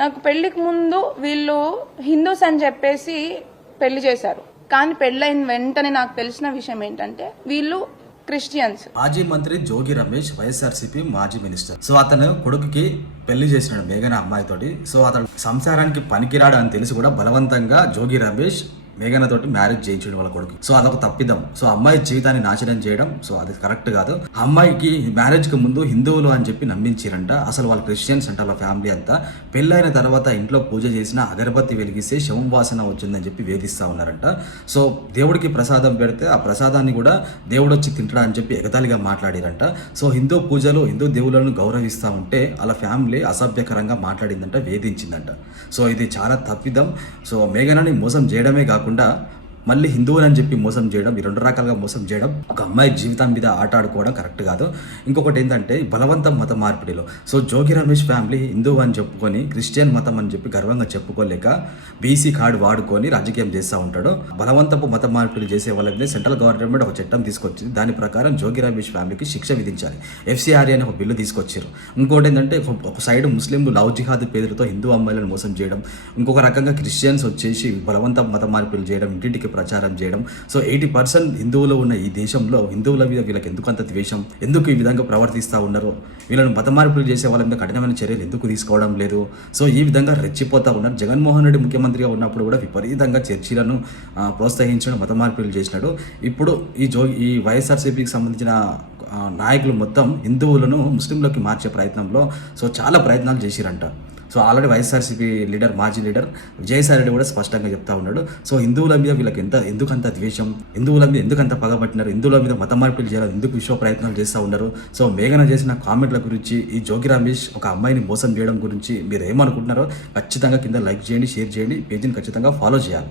నాకు పెళ్లికి ముందు వీళ్ళు హిందూస్ అని చెప్పేసి పెళ్లి చేశారు. కానీ పెళ్ళైన వెంటనే నాకు తెలిసిన విషయం ఏంటంటే వీళ్ళు క్రిస్టియన్స్. మాజీ మంత్రి జోగి రమేష్ వైఎస్ఆర్సీపీ మాజీ మినిస్టర్. సో అతను కొడుకుకి పెళ్లి చేసినాడు మేఘన అమ్మాయితోటి. సో అతను సంసారానికి పనికిరాడు అని తెలిసి కూడా బలవంతంగా జోగి రమేష్ మేఘన తోటి మ్యారేజ్ చేయించడం వాళ్ళ కొడుకు. సో అదొక తప్పిదం. సో అమ్మాయి జీవితాన్ని నాశనం చేయడం సో అది కరెక్ట్ కాదు. అమ్మాయికి మ్యారేజ్ కి ముందు హిందువులు అని చెప్పి నమ్మించారంట. అసలు వాళ్ళు క్రిస్టియన్స్ అంట వాళ్ళ ఫ్యామిలీ అంతా. పెళ్ళైన తర్వాత ఇంట్లో పూజ చేసిన అగరబత్తి వెలిగిస్తే శవం వాసన వచ్చిందని చెప్పి వేధిస్తా ఉన్నారంట. సో దేవుడికి ప్రసాదం పెడితే ఆ ప్రసాదాన్ని కూడా దేవుడు వచ్చి తింటాడా అని చెప్పి ఎగతాళిగా మాట్లాడారంట. సో హిందూ పూజలు హిందూ దేవులను గౌరవిస్తూ ఉంటే వాళ్ళ ఫ్యామిలీ అసభ్యకరంగా మాట్లాడిందంట, వేధించిందంట. సో ఇది చాలా తప్పిదం. సో మేఘనని మోసం చేయడమే కాకుండా మళ్ళీ హిందువులని చెప్పి మోసం చేయడం, ఈ రెండు రకాలుగా మోసం చేయడం, ఒక అమ్మాయి జీవితం మీద ఆట ఆడుకోవడం కరెక్ట్ కాదు. ఇంకొకటి ఏంటంటే బలవంతం మత మార్పిడిలో. సో జోగి రమేష్ ఫ్యామిలీ హిందువు అని చెప్పుకొని క్రిస్టియన్ మతం అని చెప్పి గర్వంగా చెప్పుకోలేక బీసీ కార్డు వాడుకొని రాజకీయం చేస్తూ ఉంటాడు. బలవంతపు మత మార్పిడి చేసే వాళ్ళ మీద సెంట్రల్ గవర్నమెంట్ ఒక చట్టం తీసుకొచ్చింది. దాని ప్రకారం జోగి రమేష్ ఫ్యామిలీకి శిక్ష విధించాలి. ఎఫ్సిఆర్ఏ అనే ఒక బిల్లు తీసుకొచ్చారు. ఇంకోటి ఏంటంటే ఒక సైడ్ ముస్లింలు లవ్ జిహాద్ పేరుతో హిందూ అమ్మాయిలను మోసం చేయడం, ఇంకొక రకంగా క్రిస్టియన్స్ వచ్చేసి బలవంతం మత మార్పిడి చేయడం, ఇంటింటికి ప్రచారం చేయడం. సో 80% హిందువులు ఉన్న ఈ దేశంలో హిందువుల మీద వీళ్ళకి ఎందుకు అంత ద్వేషం, ఎందుకు ఈ విధంగా ప్రవర్తిస్తూ ఉన్నారు, వీళ్ళని మత మార్పులు చేసే వాళ్ళ మీద కఠినమైన చర్యలు ఎందుకు తీసుకోవడం లేదు. సో ఈ విధంగా రెచ్చిపోతూ ఉన్నారు. జగన్మోహన్ రెడ్డి ముఖ్యమంత్రిగా ఉన్నప్పుడు కూడా విపరీతంగా చర్చిలను ప్రోత్సహించడం, మత మార్పులు చేసినాడు. ఇప్పుడు ఈ వైఎస్ఆర్సీపీకి సంబంధించిన నాయకులు మొత్తం హిందువులను ముస్లింలోకి మార్చే ప్రయత్నంలో సో చాలా ప్రయత్నాలు చేసిరంట. సో ఆల్రెడీ వైఎస్ఆర్సీపీ లీడర్, మాజీ లీడర్ విజయసాయి రెడ్డి కూడా స్పష్టంగా చెప్తా ఉన్నాడు. సో హిందువుల మీద వీళ్ళకి ఎందుకంత ద్వేషం, హిందువుల మీద ఎందుకంత పగబట్టినారు, హిందువుల మీద మత మార్పులు చేయాలి, ఎందుకు విశ్వ ప్రయత్నాలు చేస్తూ ఉన్నారు. సో మేఘన చేసిన కామెంట్ల గురించి, ఈ జోగి రమేష్ ఒక అమ్మాయిని మోసం చేయడం గురించి మీరు ఏమనుకుంటున్నారో ఖచ్చితంగా కింద లైక్ చేయండి, షేర్ చేయండి, పేజీని ఖచ్చితంగా ఫాలో చేయాలి.